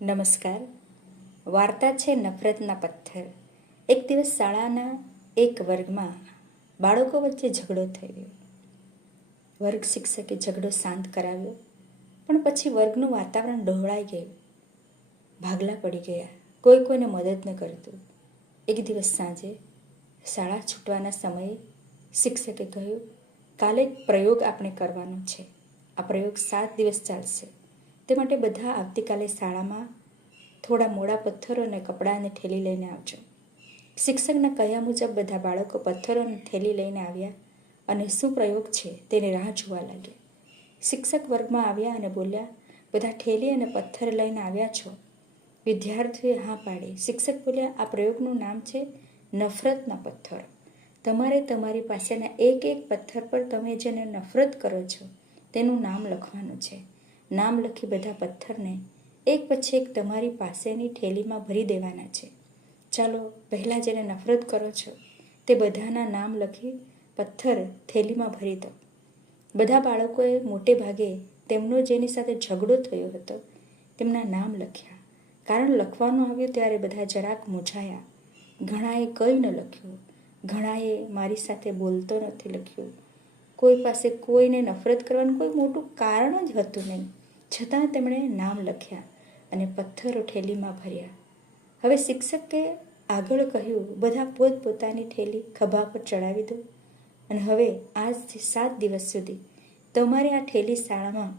નમસ્કાર. વાર્તા છે નફરતના પથ્થર. એક દિવસ શાળાના એક વર્ગમાં બાળકો વચ્ચે ઝઘડો થયો. વર્ગ શિક્ષકે ઝઘડો શાંત કરાવ્યો, પણ પછી વર્ગનું વાતાવરણ ડહોળાઈ ગયું. ભાગલા પડી ગયા. કોઈ કોઈને મદદ ન કરતું. એક દિવસ સાંજે શાળા છૂટવાના સમયે શિક્ષકે કહ્યું, કાલે એક પ્રયોગ આપણે કરવાનો છે. આ પ્રયોગ 7 દિવસ ચાલશે. તે માટે બધા આવતીકાલે શાળામાં થોડા મોડા પથ્થરો અને કપડાંની થેલી લઈને આવજો. શિક્ષકના કહ્યા મુજબ બધા બાળકો પથ્થરોની થેલી લઈને આવ્યા અને શું પ્રયોગ છે તેની રાહ જોવા લાગ્યા. શિક્ષક વર્ગમાં આવ્યા અને બોલ્યા, બધા થેલી અને પથ્થર લઈને આવ્યા છો? વિદ્યાર્થીઓએ હા પાડી. શિક્ષક બોલ્યા, આ પ્રયોગનું નામ છે નફરતના પથ્થર. તમારે તમારી પાસેના એક એક પથ્થર પર તમે જેને નફરત કરો છો તેનું નામ લખવાનું છે. નામ લખી બધા પથ્થરને એક પછી એક તમારી પાસેની થેલીમાં ભરી દેવાના છે. ચાલો, પહેલાં જેને નફરત કરો છો તે બધાના નામ લખી પથ્થર થેલીમાં ભરી દો. બધા બાળકોએ મોટે ભાગે તેમનો જેની સાથે ઝઘડો થયો હતો તેમના નામ લખ્યા. કારણ લખવાનું આવ્યું ત્યારે બધા જરાક મૂંઝાયા. ઘણાએ કંઈ ન લખ્યું, ઘણાએ મારી સાથે બોલતો નથી લખ્યું. કોઈ પાસે કોઈને નફરત કરવાનું કોઈ મોટું કારણ જ હતું નહીં, છતાં તેમણે નામ લખ્યા અને પથ્થરો થેલીમાં ભર્યા. હવે શિક્ષકે આગળ કહ્યું, બધા પોતપોતાની થેલી ખભા પર ચડાવી દો અને હવે આજથી 7 દિવસ સુધી તમારે આ થેલી શાળામાં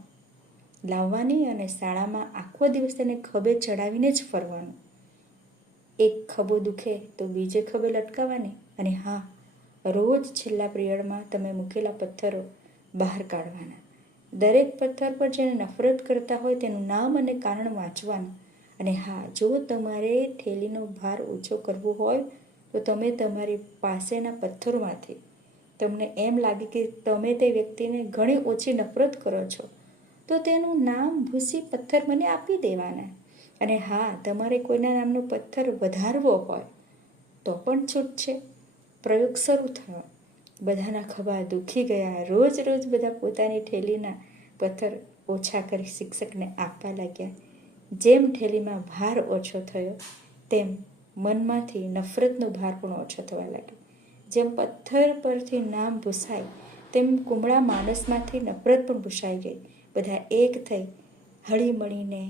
લાવવાની અને શાળામાં આખો દિવસ તેને ખભે ચડાવીને જ ફરવાનું. એક ખભો દુખે તો બીજે ખભે લટકાવવાની અને હા, રોજ છેલ્લા પિરિયડમાં તમે મૂકેલા પથ્થરો બહાર કાઢવાના. દરેક પથ્થર પર જેને નફરત કરતા હોય તેનું નામ અને કારણ વાંચવાનું. અને હા, જો તમારે થેલીનો ભાર ઓછો કરવો હોય તો તમે તમારી પાસેના પથ્થરોમાંથી તમને એમ લાગે કે તમે તે વ્યક્તિને ઘણી ઓછી નફરત કરો છો તો તેનું નામ ભૂસી પથ્થર મને આપી દેવાના. અને હા, તમારે કોઈના નામનો પથ્થર વધારવો હોય તો પણ છૂટ છે. પ્રયોગ શરૂ થયો. બધાના ખભા દુખી ગયા. રોજ રોજ બધા પોતાની થેલીના પથ્થર ઓછા કરી શિક્ષકને આપવા લાગ્યા. જેમ થેલીમાં ભાર ઓછો થયો તેમ મનમાંથી નફરતનો ભાર પણ ઓછો થવા લાગ્યો. જેમ પથ્થર પરથી નામ ભૂસાય તેમ કુમળા માણસમાંથી નફરત પણ ભૂસાઈ ગઈ. બધા એક થઈ હળી મળીને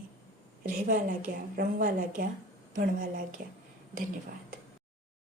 રહેવા લાગ્યા, રમવા લાગ્યા, ભણવા લાગ્યા. ધન્યવાદ.